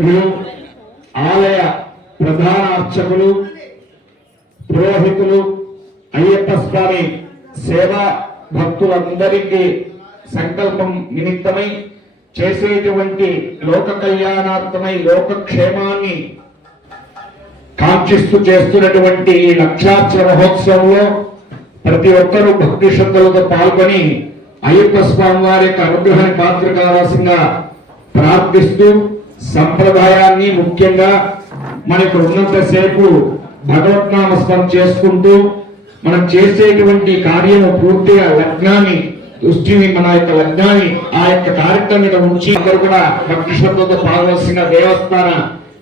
సభ్యులు ఆలయ ప్రధాన అర్చకులు పురోహితులు అయ్యప్ప స్వామి సేవా భక్తులందరికీ సంకల్పం నిమిత్తమై చేసేటువంటి లోక కళ్యాణార్థమై లోక క్షేమాన్ని కాంక్షిస్తూ చేస్తున్నటువంటి ఈ లక్షాక్ష మహోత్సవంలో ప్రతి ఒక్కరూ భక్తి శ్రద్ధలతో పాల్గొని అయ్యప్ప స్వామి వారి యొక్క అనుగ్రహాన్ని పాత్ర కావాల్సిందిగా ప్రార్థిస్తూ సంప్రదాయాన్ని ముఖ్యంగా మనకు ఉన్నంతసేపు భగవత్నామస్మరణ చేసుకుంటూ మనం చేసేటువంటి కార్యము పూర్తిగా లగ్నాన్ని దృష్టిని మన యొక్క లగ్నాన్ని ఆ యొక్క కార్యక్రమం మీద ఉంచి అందరూ కూడా భక్తి శ్రద్ధతో పాల్గొల్సిన దేవస్థాన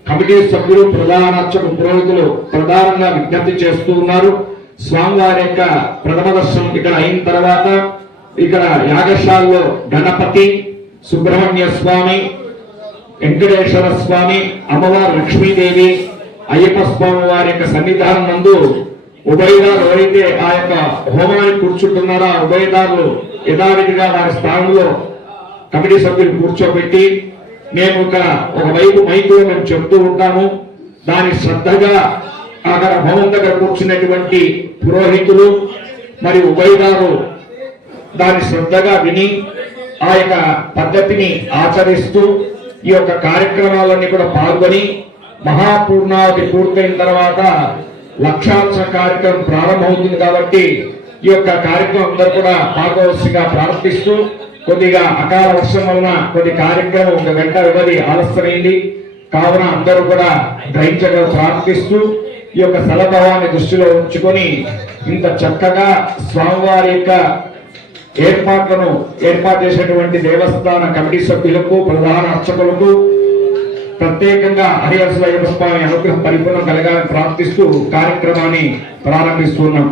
కమిటీ సభ్యులు ప్రధాన అర్చక పురోహితులు ప్రధానంగా విజ్ఞప్తి చేస్తూ ఉన్నారు. స్వామివారి యొక్క ప్రథమ దర్శనం ఇక్కడ అయిన తర్వాత ఇక్కడ యాగశాలలో గణపతి సుబ్రహ్మణ్య స్వామి వెంకటేశ్వర స్వామి అమ్మవారు లక్ష్మీదేవి అయ్యప్ప స్వామి వారి యొక్క సన్నిధానం నందు ఉభయదారులు ఎవరైతే ఆ యొక్క హోమాన్ని కూర్చుంటున్నారో ఆ ఉభయదారులు యథావిధిగా వారి స్థానంలో కమిటీ సభ్యులు కూర్చోబెట్టి మేము ఒక ఒకవైపు మైకులో మేము చెప్తూ ఉంటాము. దాని శ్రద్ధగా అక్కడ హోమం దగ్గర కూర్చున్నటువంటి పురోహితులు మరి ఉభయదారు దాన్ని శ్రద్ధగా విని ఆ యొక్క పద్ధతిని ఆచరిస్తూ ఈ యొక్క కార్యక్రమాలన్నీ కూడా పాల్గొని మహాపూర్ణావతి పూర్తయిన తర్వాత లక్షాంశ కార్యక్రమం ప్రారంభమవుతుంది కాబట్టి ఈ యొక్క కార్యక్రమం అందరూ కూడా పాల్గొవలసిందిగా ప్రార్థిస్తూ కొద్దిగా అకాల వర్షం వలన కొద్ది కార్యక్రమం ఒక గంట వ్యవధి ఆలస్యమైంది. కావున అందరూ కూడా గ్రహించగా ప్రార్థిస్తూ ఈ యొక్క సలభావాన్ని దృష్టిలో ఉంచుకొని ఇంత చక్కగా స్వామివారి యొక్క ఏర్పాట్లను ఏర్పాటు చేసినటువంటి దేవస్థాన కమిటీ సభ్యులకు ప్రధాన అర్చకులకు ప్రత్యేకంగా హరిహర్సుల అయ్యప్ప స్వామి అనుగ్రహం పరిపూర్ణం కలగాలని ప్రార్థిస్తూ కార్యక్రమాన్ని ప్రారంభిస్తున్నాం.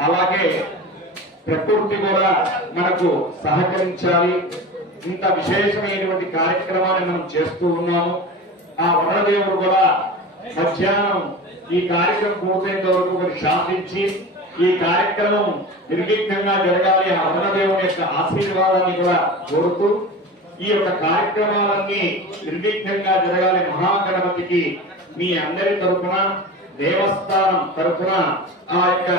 అలాగే ప్రకృతి కూడా మనకు సహకరించాలి. ఇంత విశేషమైనటువంటి కార్యక్రమాన్ని మనం చేస్తూ ఉన్నాము. ఆ వనదేవుడు కూడా మధ్యాహ్నం ఈ కార్యక్రమం పూర్తయినంత వరకు శాంతించి ఈ కార్యక్రమం నిర్విఘ్నంగా జరగాలి ఆ వనదేవుని యొక్క ఆశీర్వాదాన్ని కూడా కోరుతూ ఈ యొక్క కార్యక్రమాలన్నీ నిర్విఘ్నంగా జరగాలి మహాగణపతికి మీ అందరి తరపున దేవస్థానం తరపున ఆ యొక్క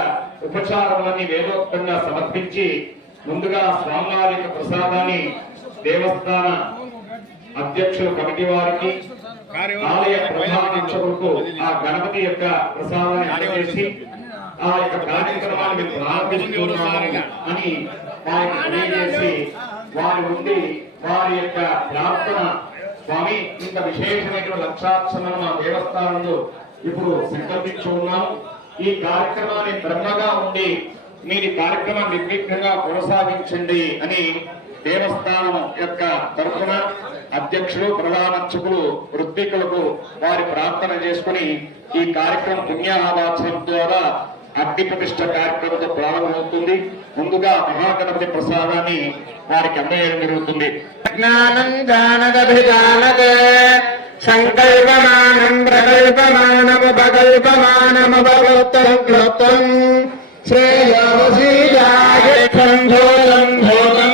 ఉపచారములన్నీ వేదోక్తంగా సమర్పించి ముందుగా స్వామివారి యొక్క ప్రసాదాన్ని దేవస్థాన అధ్యక్షులు కమిటీ వారికి ఆలయ ప్రధానకు ఆ గణపతి యొక్క ప్రసాదాన్ని అందజేసి ఆ యొక్క కార్యక్రమాన్ని మేము ప్రారంభిస్తున్నాము అని వారికి తెలియజేసి వారి ఉండి వారి యొక్క ప్రార్థన స్వామి ఇంత విశేషమైన లక్షాక్షణం మా దేవస్థానంలో ఇప్పుడు సంకల్పించి ఉన్నాం ఈ కార్యక్రమాన్ని బ్రహ్మగా ఉండి మీరు కార్యక్రమం నిర్విఘ్నంగా కొనసాగించండి అని దేవస్థానం యొక్క తరఫున అధ్యక్షులు ప్రధానర్చకులు వృత్తికులకు వారి ప్రార్థన చేసుకుని ఈ కార్యక్రమం పుణ్యాహవాచనం ద్వారా అగ్ని ప్రతిష్ట కార్యక్రమంతో ప్రారంభమవుతుంది. ముందుగా మహాగణపతి ప్రసాదాన్ని వారికి అందజేయడం జరుగుతుంది. జ్ఞానం జానదభిజానదే సంకల్పమానం ప్రకల్పమానముపకల్పమానముపవృత్తం శ్రేయోసీజాయత్సం భూతం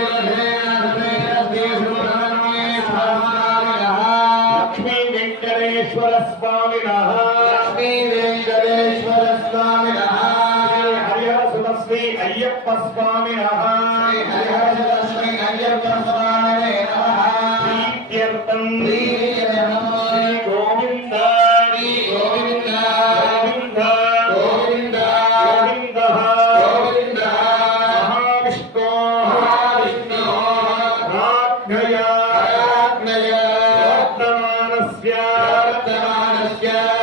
ప్రీత్యర్థం శ్రీ గోవింద. గోవింద. గోవింద మహావిష్ణు. రాజ్ఞయా. వర్తమానస్య అద్య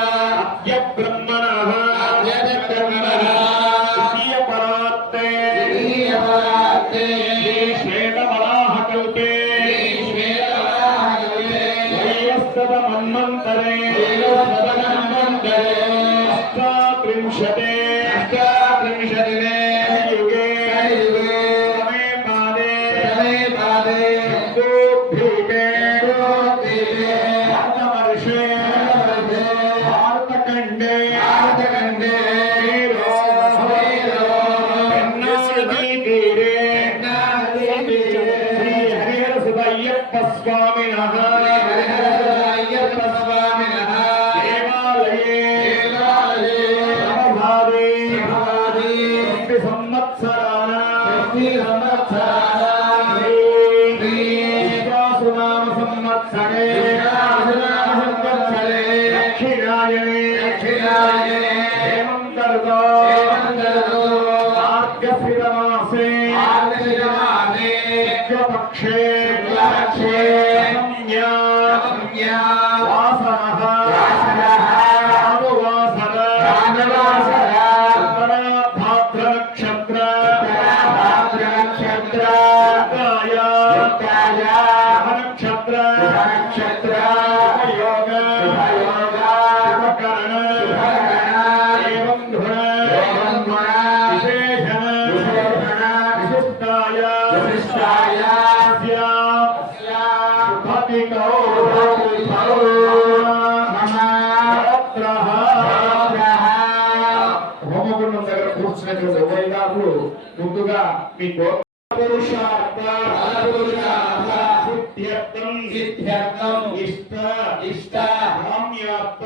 హరిహర సుదయ్యప్ప స్వామినః దేవాలయే హోమగుండం దగ్గర కూర్చున్నటువంటి ఉభయదారులు ముందుగా మీకు గోత్ర పురుషార్థ ఇష్ట ఇష్ట కామ్యార్థ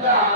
down.